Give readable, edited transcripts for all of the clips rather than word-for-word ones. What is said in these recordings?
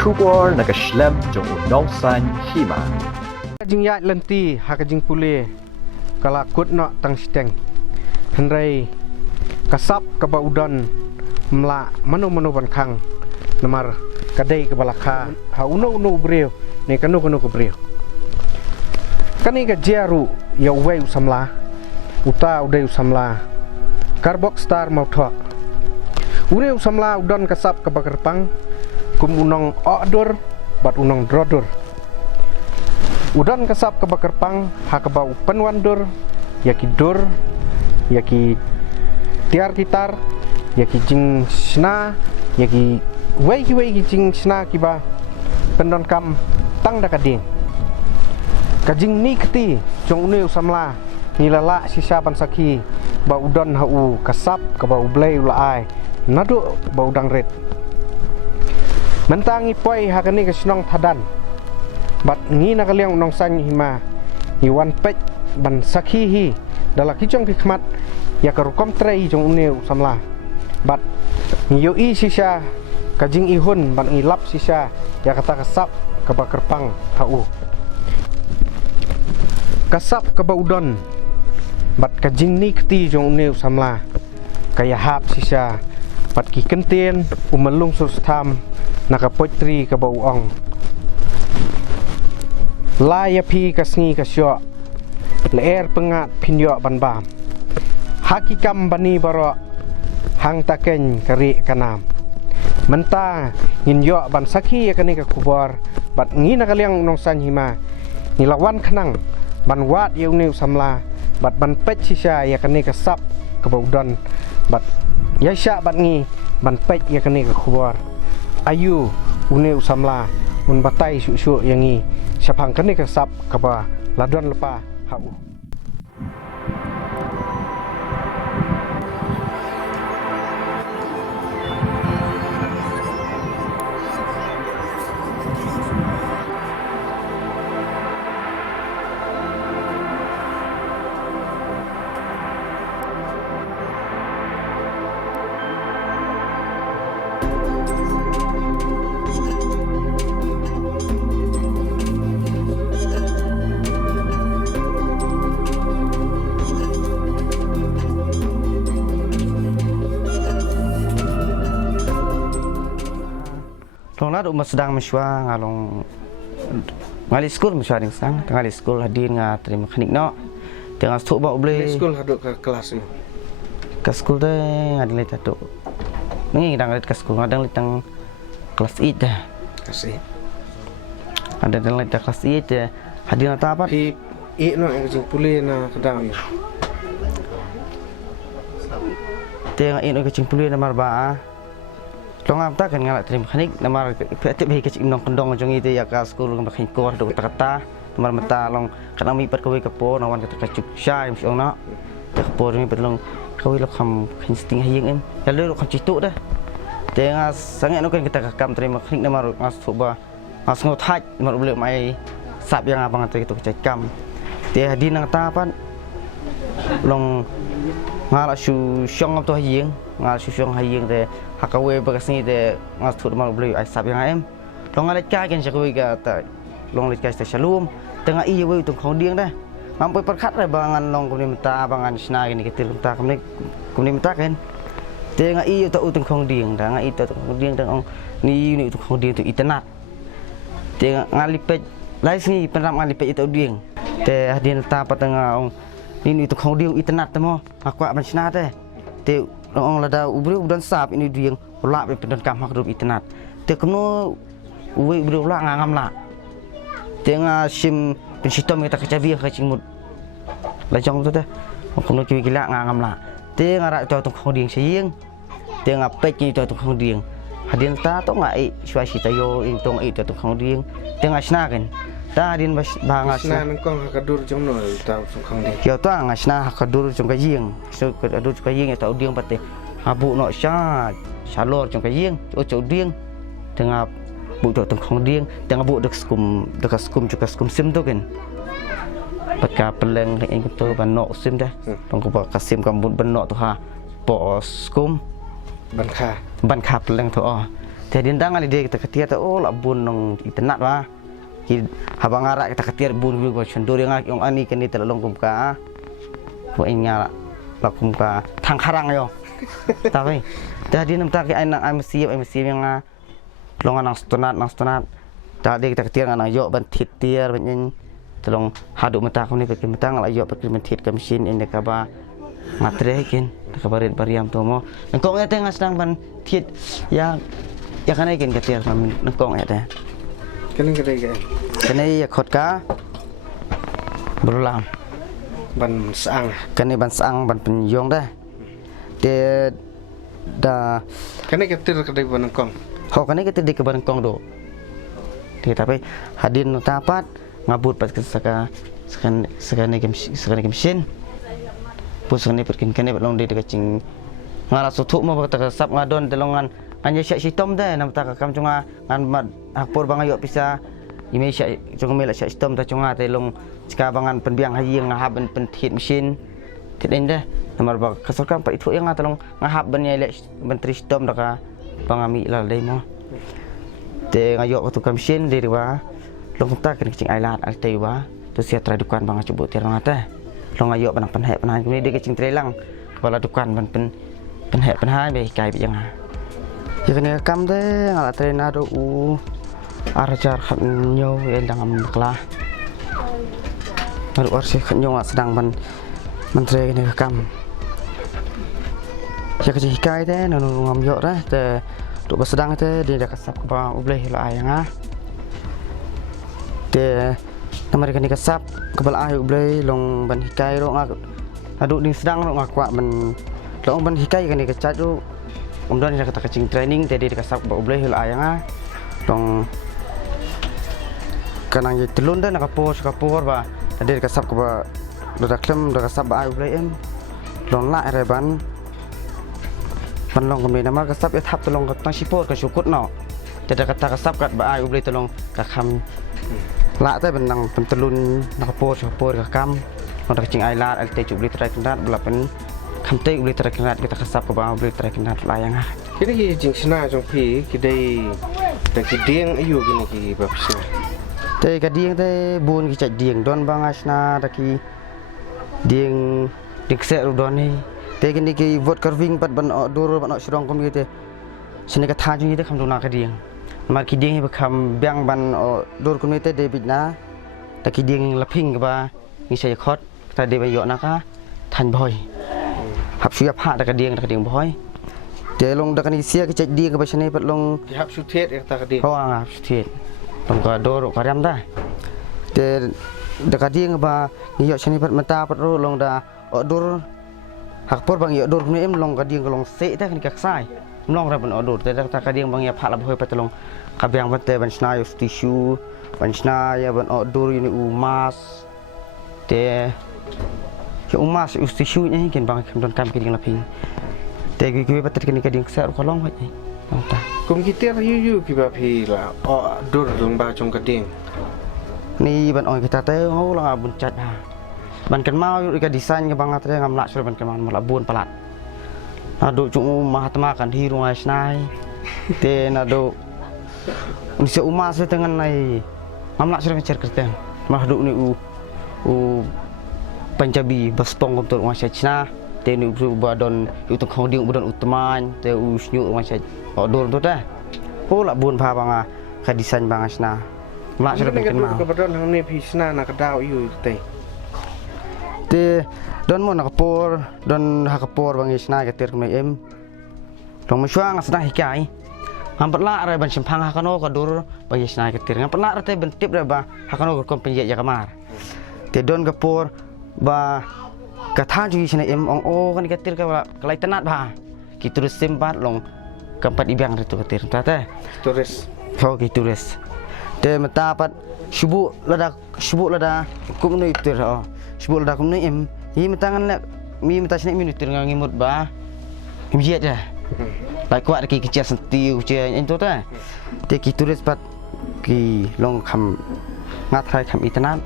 kubor nakaslem jong unongsan hima. Jing ya lenti hak jing pule kala kut no tang steng henrai kasap ka baudan mla manu ban khang namar kadai ke balakha ha uno breu ne kanu ke breu kani ka jaru ya wei samla uta udai samla karbok star mau tho ureu samla udan kasap ka bakerpang kum unong odur bat unong drodur udan kasap ke bakerpang hakaba penwandur yaki dur yaki tiar gitar yaki jing sna yaki wei jing sna kiba pendon kam tang dakading kajing ni keti jong uneu samla nilala sisa ban saki ba udan hau kasap ka ba ublei ulaai nadu ba udang red mentangi poi hakani ka snong thadan bat ngi nakaliang unong san hima iwan pet ban sakhi hi dala kijong kikmat ya karukom trei jong uneu samla bat ngiyo i sisa kajing ihun ban ilap sisa ya kata kasap ka bakerpang hau kasap ka baudon bat kajing ni keti jong uneu samla kaya hap sisa bat ki kentien umelung sustam naka poitri ka bauong laya pi kasngi kasyo leer pengat pinyo banbam hakikam bani baro hang taken kari kanam menta nginyo ban sakhi yakani ka kubor bat ngi nakaliang nong san hima nilawan khnang ban wat yeuni samla bat ban pet sisa yakani ka sap ka baudon bat yasha bat ngi ban pet yakani ka kubor ayu uneu samla un batai su yangi sapang kani ka sap ka ba ladon lepa hau long nadu sedang mesyua ngalong ngali skul mesyua ning sang ngali skul hadir nga terima khanik no tengah stuk ba boleh skul haduk ke kelas ni ke skul de ngadi le tatuk ngi dang le ke skul ngadang le tang kelas 8 dah kelas 8 ada dang le kelas 8 hadir ta apa i no yang jing pulih na kedang ni tengah ino ke jing pulih na marba Tongam tak kan ngalak terima khanik namar petik bagi kecik nong kendong jong itu ya ka skul ngam khin kor do kata namar mata long kana mi pat kawi kapo nawan kata kacuk syai msiong na ta kapo mi pat long kawi lo kham khin sting hayeng em ya lo kham citu dah tengah sangat no kan kita kakam terima khanik namar ngas coba ngas ngothaj namar boleh mai sap yang abang tu kecekam te hadi nang ta pan long ngalak su syong tu hayeng ngal syong hayeng te hakawe bagasni te ngal thud mal blue ai sap yang em long ngal ka kan chakawe ka ta long le ka sta shalom tengah iya we tung khong dieng dah mampu perkhat re bangan long kumni menta bangan sna gini ketil menta kumni menta kan tengah iya ta tung khong dieng dah ngai ta tung dieng tang ni tung khong dieng tu internet tengah ngalipet lai sni penram ngalipet itu dieng te hadin ta patengah ong ni tung khong dieng internet temo aku ban sna te orang lada ubri udan sap ini dieng ulak be pendan kam hak rup internet te keno uwe ubri ulak ngam la tengah sim pensitom kita kecabi kacing mud la jong tu teh keno kiwi gila ngam la te ngara tu tung khong dieng sieng tengah pek ni tu tung khong dieng hadin ta to ngai swai sitayo in tong i tu tung khong dieng tengah sna kan ta hadin bangas sna nangkong hakadur jong no ta tung khong dieng yo ta ngasna hakadur jong ka jieng so kadur ka jieng ta dieng pate abu no sya shalor jong ka jieng o dieng tengah bu tu tung khong dieng tengah bu dak skum juga skum sim tu kan Pagka peleng ring ko to banok sim dah. Tong ko kasim kambut banok to ha. Po skum ban kha peleng to. Jadi ndangan ide kita ketia ta oh la bun nong internet ba. Ki habang ara kita ketia bun gua cenduri ngak yang ani kan itu long kum ka. Ko inya la kum ka thang kharang yo. Tapi jadi namta ki anak MCM yang longan nang stonat. Tadi kita ketia nang yo ban titir ban tolong haduk mata ko ni ke mata ngala yo pergi mentit ke mesin ini ka ba matre kin kabarit bariam to mo nangkong ete ngasang ban tit ya kana kin ketia man nangkong ete Kini kedai kan kana ya khot ka berulang ban sang kana ban sang ban penyong dah de da kini ketir kedai ban kong ho kana ketir di ke ban kong do tapi hadin no tapat ngabut pas sekane mesin pusane perkin kene long de kacing ngala sutuk mo ta sap ngadon delongan anya syak sitom de nam ta kam cunga ngan mat akpor bang ayo bisa ime syak cunga mela syak sitom ta cunga te long cika bangan penbiang hayi ngahab pen hit mesin tidin de namar ba kasorkan pa itu yang ngatolong ngahab ben ya menteri sitom da ka pangami la de mo te ngayo tu kam mesin de wa long ta kan kacing ailat altai wa tu sia tradukan bang coba tir ngata long ayo panang penhek panang ni dia kacing trelang kepala dukan ban penhek penhai be kai be yang ya kena kam de ngala trena do arjar khnyo en dang maklah baru arsi khnyo sedang menteri ni kam ya kacing kai de no ngam yo dah te tu sedang te dia dah kasap ba ubleh la ayang te namari kan kasap kebal ayu blay long ban hikai ro ngak adu ding sedang ro ngak kwa men long ban hikai kan kecat ro umdan dia kata kacing training tadi kasap ba blay hil ayanga long kanang ye telun dan kapor ba tadi kasap ba dah klem dah kasap ba ayu blay em long la re ban long kami nama kasap ya tap tolong katang sipor ka syukut no tidak kata kasap kat ba ayu blay tolong ka kham lạ tới bên năng bên telun nak kapor ka kam nak kacing ailat alte cuk beli terai kendat belapen kamte beli terai kendat kita kasap ke bawah beli terai kendat layang kini ki jing sina jong pi kedai dan ki dieng ayu kini ki bapsa te ka dieng te bun ki cak dieng don bang asna taki dieng dikse ru don ni te kini ki vot carving pat ban dur ban srong kom ki te sini ka tha jing te kham dona ka dieng mà khi điên become biang ban đôi con mấy tê Việt Nam, ta khi điên lập hình và như sẽ khó, ta để bây giờ nó cá thành bồi, hấp suy hạ ta cái điên bồi, để long ta cái xe cái chạy điên cái bây giờ này bắt long hấp suy thiết ta cái điên, hấp suy thiết, long cái đôi rồi cái ram ta, để cái điên và như vậy này bắt mata bắt rồi long ta đôi hấp bồi bằng vậy đôi con em long cái điên cái long sẽ ta cái sai. Long ra ban order te ta kading bang ya phala boy patulong kabyang bante ban snaya tissue ban snaya ban order ini umas te ya umas tissue nya kin bang don kam kiding laping te gi patat kin kading sa ko long hai ta kum kita yu ki ba phi la order long ba trong kading ni ban oi kita te ho la bun chat ban kan mau yu ka design ka bang atre ngam la sur ban kan mal bun palat nado chung mahatma kan hi rungai snai te nado usia umas dengan nai mamlak sudah mencer kerten mahdu ni u panjabi baspong untuk rumah China te ni badon itu khodiung budon utman te u snyu rumah odor tu dah ho la bun pha banga ka design banga sna mamlak sudah kan mau ka badon hang ni phi sna na ka dau yu te don mo nakapor don hakapor bang isna ketir kemai em dong mesuang asna hikai ngam perla re ban simpang hakano kadur bang isna ketir ngam perla re ben tip re ba hakano ko penjek ya kamar te don kapor ba katha ju isna em ong o kan ketir ka kalai tenat ba ki terus simpat long kampat ibang re tu ketir ta te turis ho ki turis te mata pat subuh lada kum no itir ho subuh lada kum no em ini mentangan nak, mi mentas ni minut tengah ngimut bah, imjiat dah. Baik kuat lagi kecil sentiu kecil itu dah. Teki tulis pat ki long kam ngatai kam internet.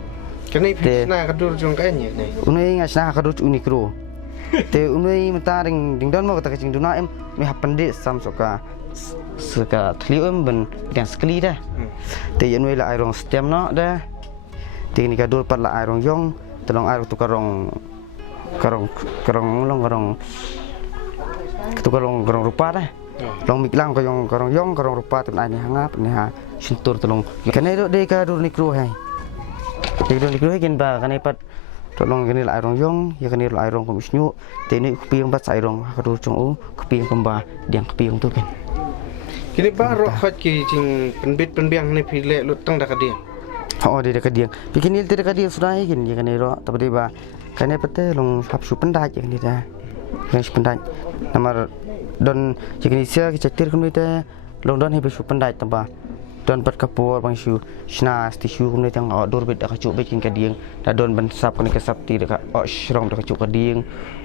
Kini phi sna kadur jong kai ni ni. Unai ngasna kadur unikro. Te unai mentaring ding don mau kata kecing duna em mi hapende sam soka seka tlium ben yang sekali dah te yan we la airong stem no dah te ni ka dul pat la airong yong tolong air tu karong rupa dah long miklang ko yung karong rupa tu ani hangap ni ha sintur tolong kanai do de ka dur ni kru hai de dur ni kru hai ken ba kanai pat tolong kini la airong yong ya kini la airong ko misnyu te ni kupiang bat airong ka dur chung u kupiang kemba diang kupiang tu kan kini baru khat ki jing penbiang ni pile lutang dak dia oh dia dekat dia bikin il dekat dia sudah ikin ya kan ero tapi ba kan pete long hap su pendaj ya kan dia kan su pendaj namar don jikin sia ki cektir kun dia long don he su pendaj tamba don pat kapur bang su sna sti su kun dia outdoor bet dak cu bikin ka dia da don ban sap kan ka sap ti dak shrong dak cu ka dia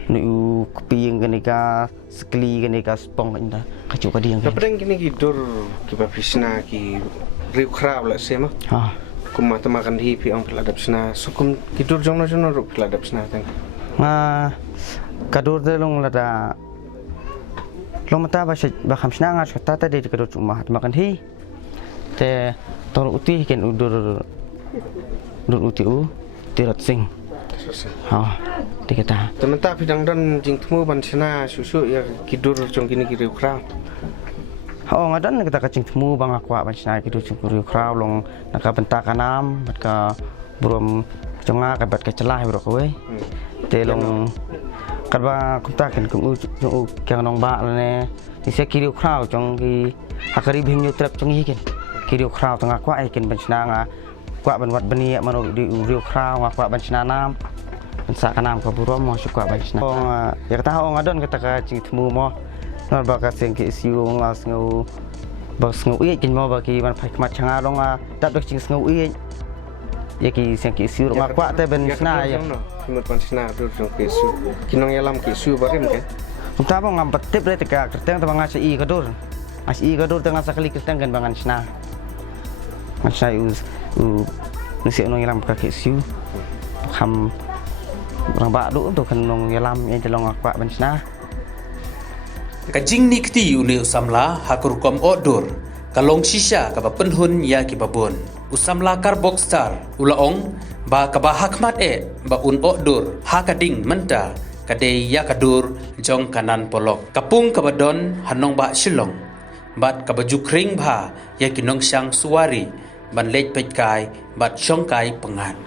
nu kupiang kan ka sekli kan ka spong kan ka cu ka dia kapren kini gidur ki ba pisna ki riu krab la sema ha kuma tamakan hi pi ang peladap sna sukum gidur jong no ru peladap sna tang kadur de long lada long mata ba kham sna nga chata ta de kadur cuma makan hi te tor uti ken udur uti u tirat sing ha dikata tementa pidang dan jing temu ban sna susu ya gidur jong kini ki riu krab oh ngadan kita kacing temu bang akwa bancina kidu cungkuri kraw long naka bentak kanam bat ka burum jonga ka bat ka celah bro kowe te long kadba kumta ken kum u kyang nong ba ne ise kiri kraw jong ki hakari bhim nyu trap jong hi ken kiri kraw tang akwa ai ken bancina nga kwa ban wat bani mano di uriu kraw akwa bancina nam bensak kanam ka burum mo sukwa bancina oh ya kata oh ngadon kita kacing temu mo nol bakas yang ke siu ngas ngau bas ngau i kin mo baki man phai mat changa longa dat dok ching ngau i ya ki yang ke siu ma kwa te ben sna ya kimut pan sna dur jong ke siu kinong yalam ke siu barim ke unta bo ngam patip le teka kerteng ta banga i kadur as i kadur tengah sakali kerteng kan bangan sna man sai u nasi nong yalam ka ke siu ham rang ba do untuk kan nong yalam yang telong akwa ben sna Kajing nikti uni usamla hakurkom outdoor kalong shisha kaba penhun ya kibabun usamla karbok star ulaong ba kaba hakmat ba un outdoor hakading menta kadei ya kadur jong kanan polok kapung kabadon hanong ba shilong bat kaba jukring ba ya kinong syang suwari ban lej petkai bat syongkai pengan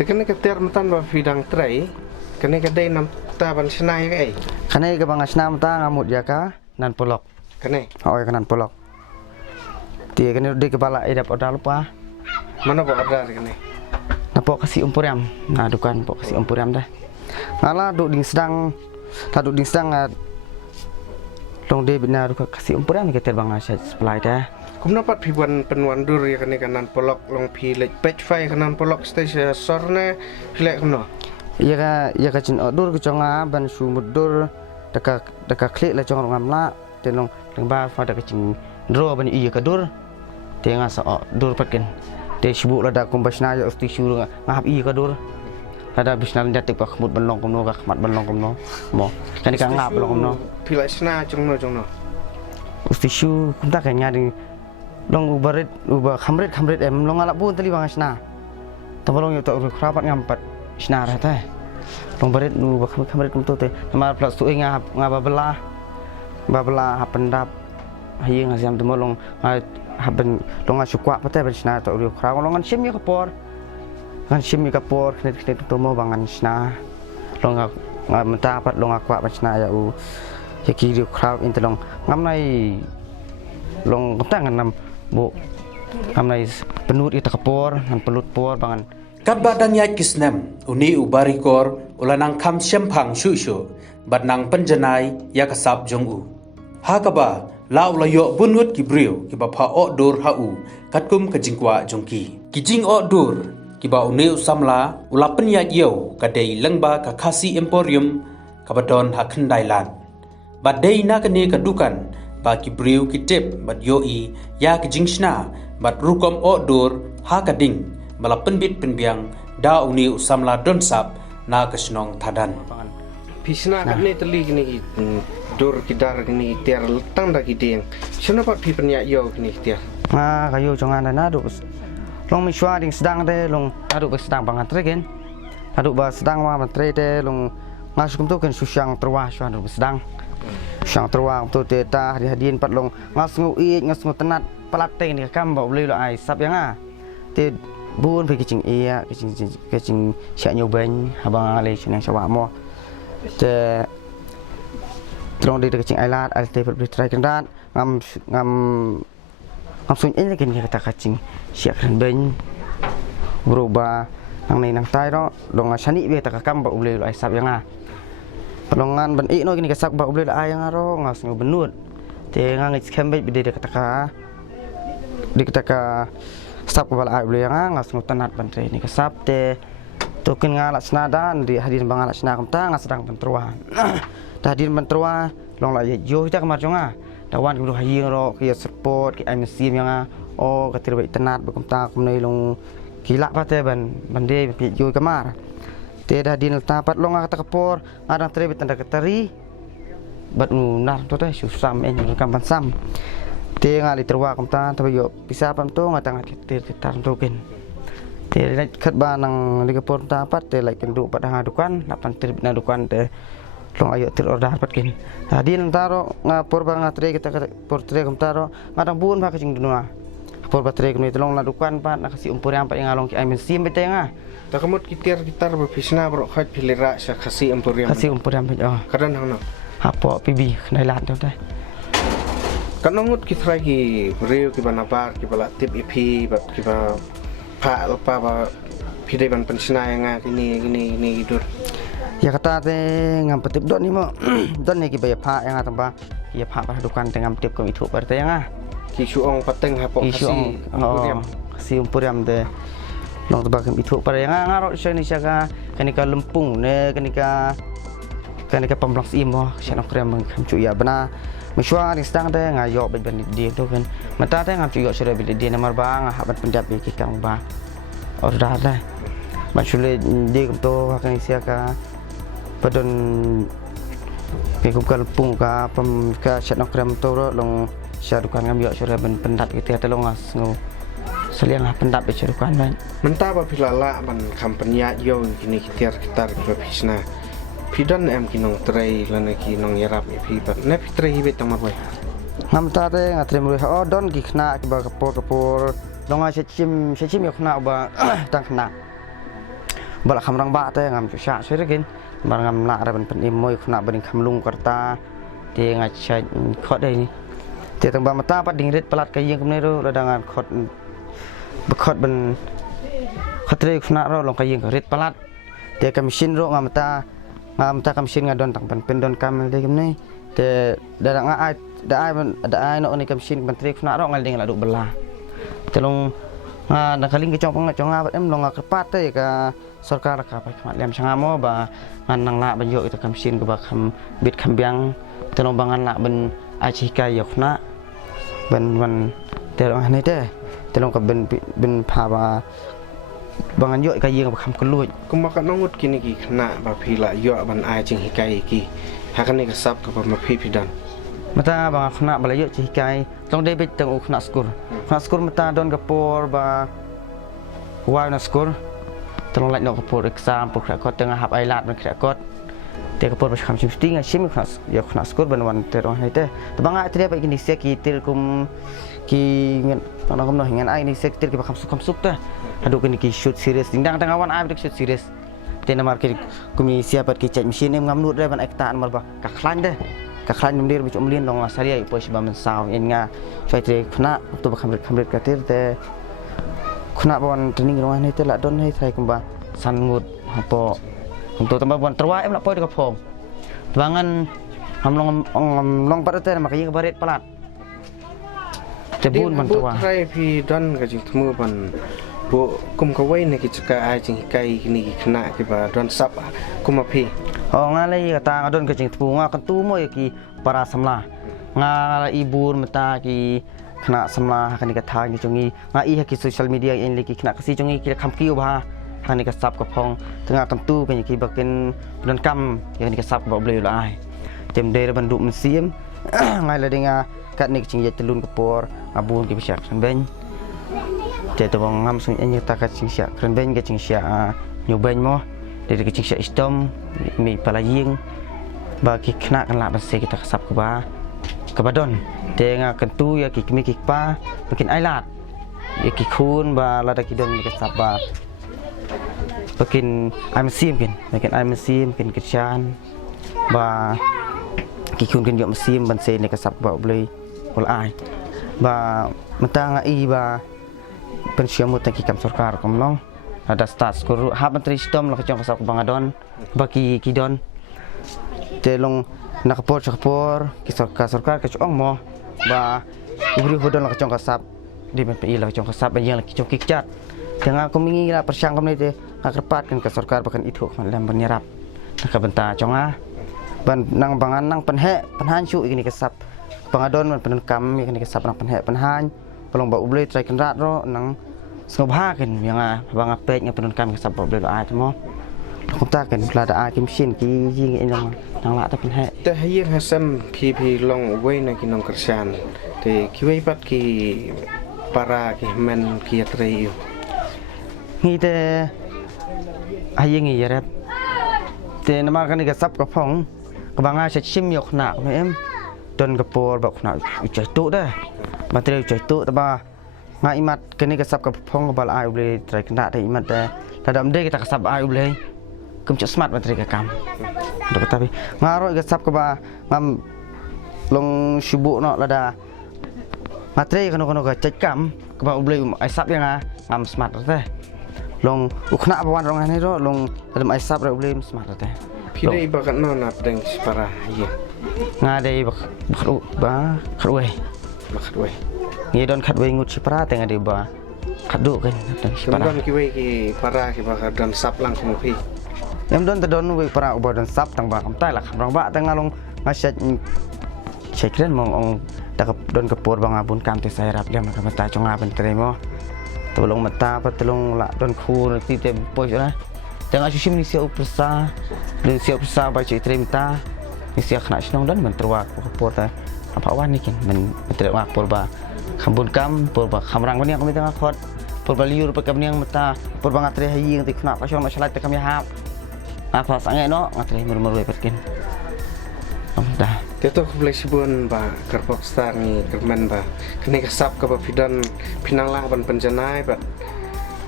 tekan ke ter matan ba fidang trai kene kadai nam ta ban sna ai kanai ka banga sna mata ngamut ya ka nan polok kene oh kanan polok dia kene di kepala idap oda lupa mana ba ada kene napok kasih umpuriam nah dukan pok kasih umpuriam dah ngala duk ding sedang long de bina duk kasih umpuriam ke terbang asyad supply dah kum napat pibuan penwandur ya kene kanan polok long pi lej pech fai kanan polok stage sorne pilek no ya ka cin odur ke conga ban sumudur daka klik la cong ngamla tenong lengba fa daka cin dro ban iya kadur te nga sa dur patken te sibu la da kumbasna ya usti syuru ngahap iya kadur ada bisna jatik pak mut banlong komno ka khmat banlong komno mo kan ka ngap banlong komno pilek sna jong no usti syu kunta ka nyari long ubarit khamrit em long ala pun tali bangasna tabalong yo ta khrapat ngampat sna rata long barit nu khamrit kum to te mar plus tu nga babelah hapendap hayi ngasiam temo long haben long asukwa pate ben sna ta uri khra long sim ya kapor ngan sim ya kapor knet to mo bangan sna long menta pat long akwa ben sna ya u ya ki ri khra in long ngam nai long tangan nam bu ngam nai penut ita kapor ngan pelut por bangan kat badan yai kisnem uni ubarikor ulanang kam syempang syusyu badnang penjenai ya kasab jongu hakaba lau layo bunut kibriu kibapa outdoor hau katkum kajingkwa jongki kijing outdoor kiba uni usamla ulapen ya yau kadai lengba kakasi emporium kabadon hakendailan badai na kene kadukan ba kibriu kitip bad yoi ya kijingshna bad rukom outdoor hakading bala penbit penbiang da uni usamla donsap na kesnong tadan Pisna kat ni teli kini dur kidar kini tiar letang dah kideng. Siapa pat pi penyak yo kini tiar. Kayu jangan ada aduk. Long miswa ding sedang deh long aduk sedang bangat regen. Aduk ba sedang ma matre deh long ngasuk tu kan susang terwah suan aduk sedang. Susang terwah tu teta hadiin pat long ngasuk ngasuk tenat pelateng ni kam ba boleh lo ai sap yang Te bun pergi kecing kecing siap nyobain abang ale senang sawak mo. Te trong đi kecing ailat alte bertrai kendat ngam langsung ini kan kata kacing siap kan ben berubah nang ni nang tai ro dong sani be tak kam ba boleh lo ai sap yang pelongan ben no kini kasak ba boleh ai yang ro ngas benut te ngang skembe bide kata ka di kata ka sap kepala ai boleh yang ngas tenat bantre ni kasap te token ngalak senadan di hadir bangalak senakam ta ngas sedang benterwa hadir benterwa long la yo kita kemar jonga dawan kudu haying ro kia support ki ai mesim yang katir baik tenat bekum ta kum nei long kilak pate bande pi yo kemar te dah din tapat long kata kepor adang tre betanda ketari bat nar to teh susam en kampan sam te ngali terwa kum ta tapi yo bisa pam to ngatang kitir kitar token te kat banang ligapor tapat te like kendu pada dukan 8 trip na dukan te long ayo tir order dapat kin hadin taro ngapor bang ngatre kita portre kum taro ngadang bun ba kacing dunua por batre kum itu long ladukan pat nak kasih umpur yang pat yang along ki ai sim bete nga Tak kamut kitir gitar berpisna bro khat pilira sa kasih umpur yang kadan hang no hapo pibi knailat tu teh kan ngut kitrai ki reu ki banabar ki bala tip ipi bat ki ba pa apa ba pide ban pensina yang ini hidur. Ya kata te ngam petip dot ni mo don ni ki baya pa yang atamba ya pa pada dukan tengam tip ko itu barte yang ki suong pateng hapo kasih umpur yang te long tebak itu pada yang ngarok ni siaga kanika lempung ne kanika pemblang sim mo sian krem kam cu ya bena mesua ni sedang te ngayok ben dia tu kan mata te ngam cu yo sudah bila dia nomor bang habat pendap ki kang ba order dah macule dia to akan siaga padon pengkumpul pung ka pem ka sian krem to long syarukan ngam yo sudah ben pendat kita telong as ngo seliang pendat be syarukan ban mentah apabila la ban kampenya yo kini kitir gitar berpisna pidan em kinong tray lana kinong yarap ipi bat ne tray hibet tamar boy ngam ta te ngatre mure don ki khna ki ba kapor donga sechim yo khna ba tang khna bala khamrang ba te ngam sya sirgin bar ngam la ra ban pen moy khna ban khamlung karta te ngacha khot dei ni te tang ba mata pat ding rit pelat kayeng kumne ro radangan khot ban khatre khna ro long kayeng rit pelat te ka mesin ro ngam ta kam sin ngadon tang pendon kamel de kemne te dadang ai no ni kam sin menteri khna ro ngal ding la du belah telung na kaling ke chong bat em long kepat te ka sarkar ka pa khmat lem sangamo ba ngan nang la ban yo itu kam sin ba kham bit khambyang telung bangan la ben achi ka yo khna ban telung ni te telung ka ben pha ba bangan yo ka yeng kham keluj kumakan ngut kini ki khna ba phila yo ban ai jing hikai ki hakan ni kasap ka ma phi pidan mata bang khna bala yo hikai tong de bit tang khna skur mata don kapor ba wa na skur tong lait no kapor exam por kot tengah hap ai lat ban kot te kapor ba kham shifting sim khna skur ban wan te ro hai te bang ai te ba kini se ki tir kum ki ngen ana kom no ngen ai ni sektir ki ba kham suk ta aduk ni ki shoot series dingdang tang awan ai shoot series te na market kumi siapat ki cek mesin em ngam nut re ban ekta mar ba ka khlan de ka khlan ndir bi umlin long asaria ipo ba man saw en nga chai te khna tu ba khamret ka tir te khna bon training rong ni te la don hai thai kumba san ngut hapo untuk tambah bon terwa em la poi ka phom bangan long pat te ma ka yeng baret palat Tebun bantuan. Try pi don ka jing temu ban bo kum ka wai ne ki chaka ai jing kai ni ki khna ki ba don sap kum pi. Ngalai kata ngadon ka jing temu nga kan tu mo ki para samla. Nga ibun mata ki khna samla kan ka tha ni chungi nga i ki social media in li ki khna kasi chungi ki kham ki ba hang ni kasap ka phong tengah kentu kan ki bakin dan kam yang ni kasap ba boleh lai tem de ban duk mesim ngai la denga kat ni cing ya telun kepor abun ki bisyak san ben te to ngam sung enya ta ka cing syak kren ben ka cing syak nyu ben mo de ka cing syak istom mi palaying ba ki kena kan la ban se kita kasap ka ba kabadon tenga kentu ya ki mi ki pa makin ailat ya ki khun ba la da ki don ni kasap ba makin ai mesim kan makin ai mesim makin kechan ba ki khun kan yo mesim ban se ni kasap ba boleh ai ba mentang ai ba pensiun mut ki kam sarkar kom long ada stats kur ha menteri sistem la kecong kasap bangadon bagi kidon telong nakapor ki sarkar kecong mo ba ibri hodon la kecong kasap di MPI la kecong kasap ban yang la kecong kikcat tengah aku mingi la persiang kom ni te ngakerpat kan ke sarkar bahkan itu man lam bernyerap nak benta conga ban nang bangan nang penhan cu ini kasap pangadon man penan kam ini kasap nang penhan pelong ba ublei trai kenrat ro nang sengobha kan yang bang apet ngah penan kam kasap ba ublei la temo kom ta kan la da kim sin ki jing nang la ta penhe te hayi hasam pi long wei na ki nong kersan te ki wei pat ki para ki men ki atrei yo ngi te ayi ngi yarap te nama kan ni kasap ka phong ka banga se chim yok na em don ka por ba khna ucai tu dah materi ucai tu ta ba nga imat kan ni kasap ka phong ka bal ai ble trai kena te imat te ta dam de kita kasap ai ble kum cak smart materi ka kam do tapi ngaro kasap ka ba ngam long sibuk no lada materi kan ka cek kam ka ba ble ai sap yang ngam smart te long ukna bawan rong ani ro long dalam aisap ra boleh smart teh pidai bakat non ap deng para ye ngade bakru ba khatwe ngi don khatwe ngut sipara teng ade ba khadu kan deng sipara don ki wei ki para ki bakat don sap lang kong pi yam don ta don wei para uba don sap tang ba kam tai la kham rong ba teng ngalong ngaset cekren mong ong ta don kepur bang abun kam te sai rap lem ka mata chonga ben tremo tolong mata patulong la don khu ti te poi na tengah susim ni siap persa dan siap persa baca tremita ni siap kena senong dan menterwak por ta apa wan ni kin men terwak por ba khambun kam por ba khamrang ni kami tengah khot por ba liur pa kam ni mata por ba ngatre hayi ti kena pasong masalah te kami hap apa sangai no ngatre murmur patkin dah teto boleh sibun ba kerpok star ni kermen ba kene kasap ka ba pidan pinang la ban penjanai ba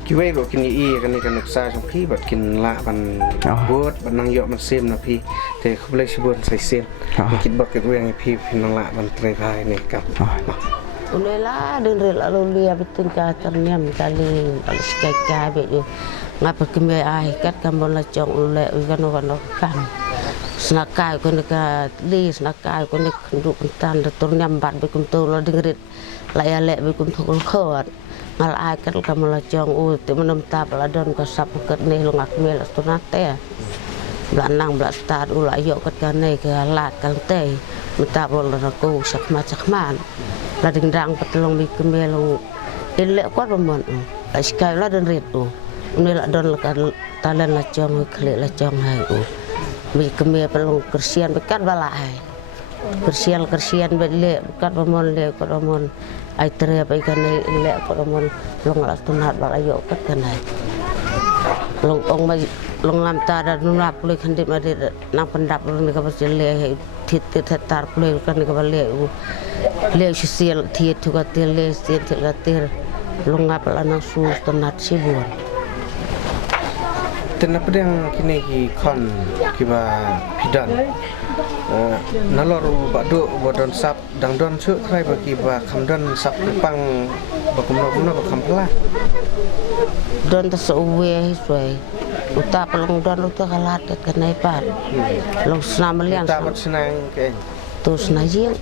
kiwe ro kini i kene kan sa jong pi ba kin la ban bot ban nang yo man sim na pi te boleh sibun sai sim kit ba ke yang pi pinang la ban tre bai ni kap ulela den rel alulia bitun ka terniam kali alis kai be yo ngapa keme ai kat kambon la chong ule kan kan senakai ko nek li senakai ko nek nduk tan tur nyambat be kum tu la dingrit la ya le be kum thul khot ngal ai kat kam la chong u te menem tap la don ko sap ket ne lu ngak mel astunate bla nang bla stad u la yo kat kan ne ke lat kan te meta bol la ko sakman la ding rang patlong mi kemel ele kwat bomon la skai la don rit u ne la don la kan talan la chong khle la chong hai u mi kemia pelong kersian bekat balai kersian bele bekat pemon le kodamon ai tere apa ikan le kodamon long la tunat balayo kat kanai long ong mai long lam ta da nunap le khandip ade nang pendap le ka pasile he thit tar le kan ka bale le sisial thit tu ka tele sit ka ter long ngap la nang su tunat sibun tenapa yang kini ki kon kiba pidan nalor badu bodon sap dang don su trai bagi ba kamdon sap pang bakumno bakampla don ta suwe suwe uta pelong don uta kalat ke naipat long senam liang dapat senang ke tu senajing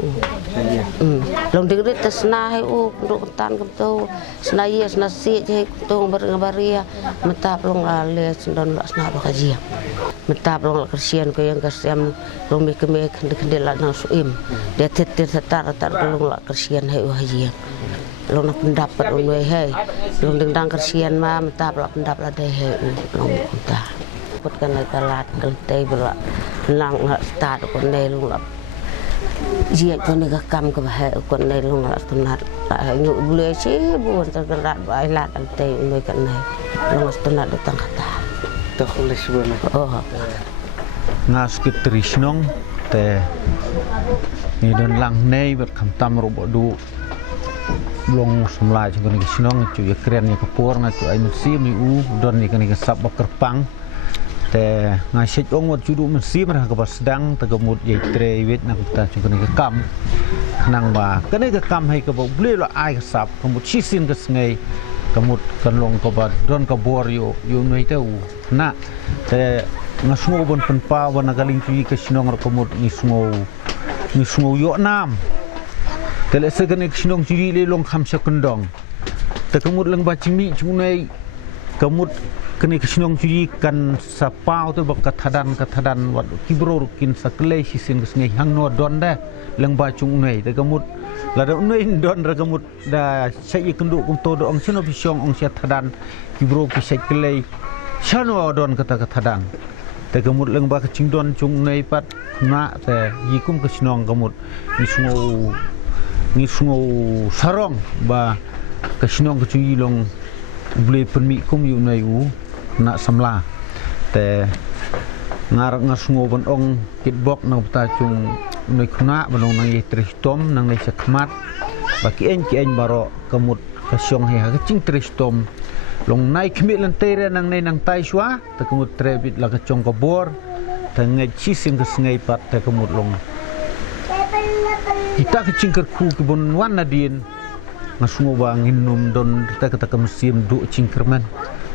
long digrit ta senai nduk tan kem tu senai senasi je tu berngabaria meta pelong ale don la sna ba kaji meta pelong kersian ko yang kersian long mi keme kendel la nang suim dia tetir tar pelong la kersian hai haji long nak pendapat unwe hei long dendang kersian ma mentap la pendapat la deh hei long kunta put kan kalat keltei bela lang start kon nei long la jiat kon ga kam ka hei kon nei long la tunat nyu bule si buon tergerak bai lat keltei unwe kan nei long tunat datang kata tak oleh sebenarnya oh ngas kitrisnong te ni don lang nei ber kham tam ro bodu long semla jeng ni snong cu ya kren ni kapur nga cu ai musim ni u don ni kan ni sap bakerpang te ngai sej ong wat judu musim ra ka sedang tegemut ye tre wit na ta cu kan ni kam nang ba kan ni kam hai ka bo ble lo ai ka sap kemut sisin ka sngai kemut kan long ka ba don ka bor yo nei te u na te ngasngo bon penpa wana galing cu ka snong ra kemut ni sngo yo nam tele seganik sinong ciri le long kham sakendong te kemut leng bacing mi cunai kemut kene sinong ciri kan sapau te bak kathadan wat kibro kin sakle sisin kesngai hang no don da leng bacung nai te kemut lada unai don ra kemut da sai kendu kum to do ong sino pisong ong sia thadan kibro ki sakle chano don kata kathadan te kemut leng ba kacing don cung nai pat na te yikum kesinong kemut ni sungo sarong ba kasinong kecui long beli permi kum yu nai u nak samla te ngarsungo bon ong kitbok nang ta chung nai khuna banong nang ye tristom nang nai sakmat ba ki en baro kemut kasyong he ha kecing tristom long nai khmit lan tere nang nai nang tai swa te kemut trebit la kacong ka bor te ngai chisim ke sngai pat te kemut long kita kecing kerku kebun wan nadin ngasngo bang inum don kita kata musim du cingkerman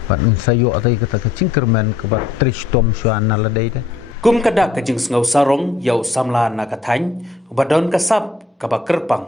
pat sayo atai kata cingkerman ke bat tristom suana ladai da kum kadak kajing ngau sarong yau samla na kathany badon kasap kaba kerpang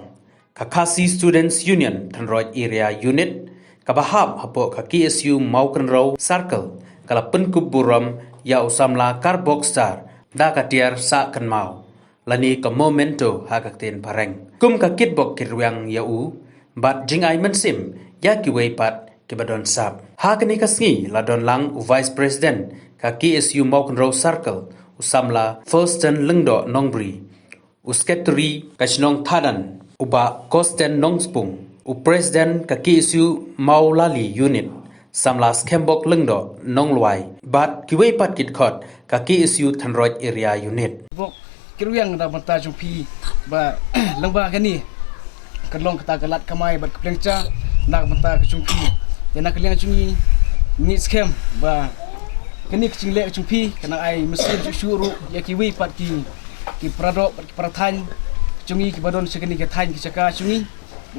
kakasi students union thanroj area unit kabahab hapo ka KSU Maukenro circle kala penkub buram yau samla karbok star da katiar sa kenmau lani ka momento hagakten pareng kum ka kitbok kirwang yau bat jingai mensim ya kiwei pat kibadon sap hakani kasngi ladon lang vice president ka KSU Maukenro circle usamla firsten lengdo nongbri usketri kasnong thadan uba kosten nongspung u president ka KSU Maulali unit samla skembok lengdo nonglwai bat kiwei pat kitkhot ka KSU thanroj area unit kiruyang da mata jumpi ba langba kani kalong kata galat kamai bat keplengca nak mata kejumpi yana kalian cungi ni scam ba kani kecing lek jumpi kana ai mesin syuru ya kiwi pat ki prado pat prathan cungi ki badon sekani ke than ki caka cungi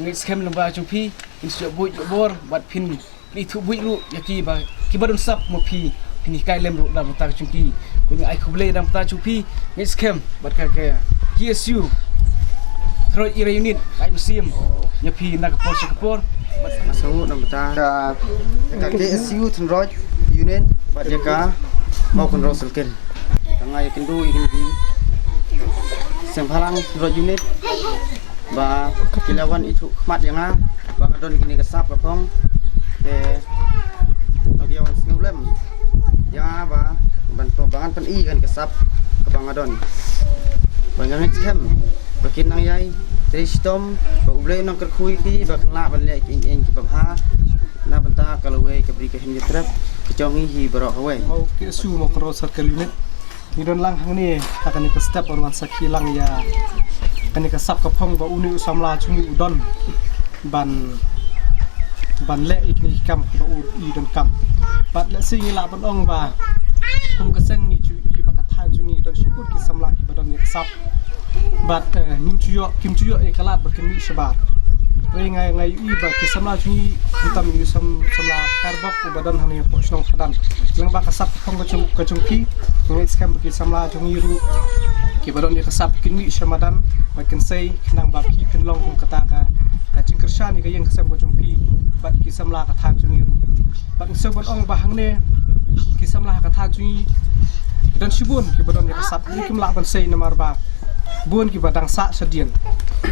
ni scam langba jumpi in syuk bui bor bat pin ni thu bui lu ya ki badon sap mo pi ini kai lem ru dam ta chungki ini ai khuble dam ta chungpi ni scam bat ka KSU Thanroj area unit ai musim ya pi nak kapor bat masau nam ta ka KSU Thanroj unit bat jaka mau kon roselken tangai kendu ikin bi semphalang Thanroj unit ba kilawan itu khmat yanga ba ngadon kini kesap kapong ke bagian singulem ya ba bantu bangan pen i kan kesap ke bangadon bangang scam bakin nang yai tristom ba uble nang kerkhui ki ba kla ban le ing ki babha na banta kalau we ke bri ke hin trap ke chongi hi baro we mau KSU mau kon circle unit ni don lang hang ni akan ni step orang sakhi lang ya kan ni kesap ke phong ba uni usamla chungi udon ban le ikni kam ba u don kam bat le sing la ban ong ba kum keseng ni chu i ba ka thang chu ni don syukur ki samla ki badon ni sap bat nim chu yo kim chu yo e kalat ba kin mi shabar re ngai i ba ki samla chu ni utam ni samla karbok u badon hani po snong khadan lang ba ka sap phong ka chung ki ngai scam ba ki samla chu ni ru ki badon ni ka sap kin mi shamadan ba kin sei nang ba ki kin long kum kata ka cingkersha ni ka yang kesem ko chung pi bat ki samla ka thang chu ni ru bat se bon ong ba hang ne ki samla ka thang chu ni dan shibun ki badon ni kasap ni kim la ban sei namar ba buan ki badang sa sedian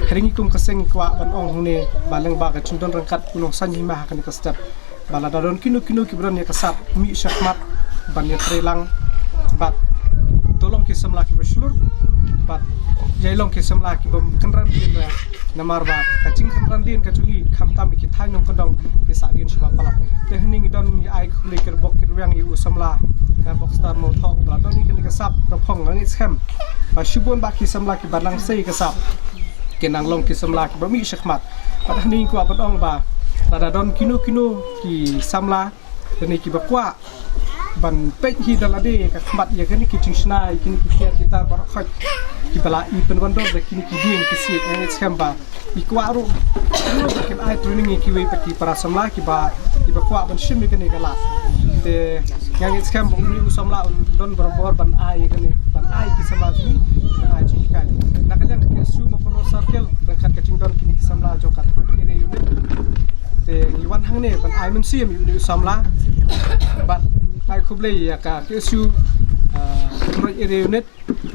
heringi kum keseng kwa ban ong hune baleng ba ka chundon rangkat punong sanyi mah kan ka step bala dadon kinu ki bron ya kasap mi syakmat ban ya trelang bat tolong ki samla ki beslur bat jailong ki samla ki bom kenran din namar ba kacing kenran din kacungi khamtam ki thai nong kodong ki sa gin shba pala te hning don mi ai khule ker bok ker yang yu samla ka bokstar mo thok bla don ni ka sap ka phong nang schem ba shubon ba ki samla ki banang sei ka sap kenang long ki samla ki ba mi syakmat bat hning ko abon ba tada don kinu ki samla ni ki bakwa ban pek hi dalade ka khmat ya kini ki chisnai kini ki kiar kita barak khaj ki bala I pen wandor da kini ki ding ki sik ngi skamba I kwa ru ken ai training ki we peki para samla ki bakwa ban shimi kini galat te ngi skamba uni usamla don berbor ban ai kini ban ai ki samla ni ai chi kai nakalian ki su mo pro circle dekat kacing don kini ki samla jo kat kini unit te iwan hang ne ban ai men siam uni usamla ban ai kuble ya ka kesu pro unit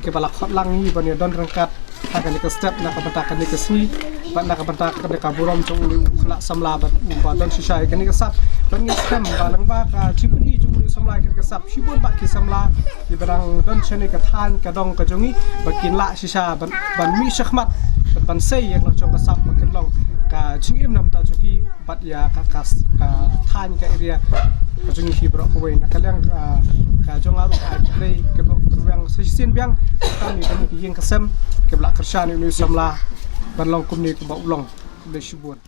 ke balak hot langi ban don rangkat akan ke step nak bentakan ke sini ban nak bentakan ke kaburom chung khla samla ban don shisha kan ke sap ban ni skam balang ba ka chipuni chung samla ke sap shibun ba ke samla di barang don chene ke than ka dong ka jungi bakin la shisha ban mi shakhmat ban sei yang chung ke sap bakin long ka chingim nam ta chuki bat ya ka than ka area kajungi fibro kuwe nakalang ka jongaru ka play ke yang sesin biang kami kami yang kesem ke belak kershan ini samla ban long kumni ke ba ulong le shibun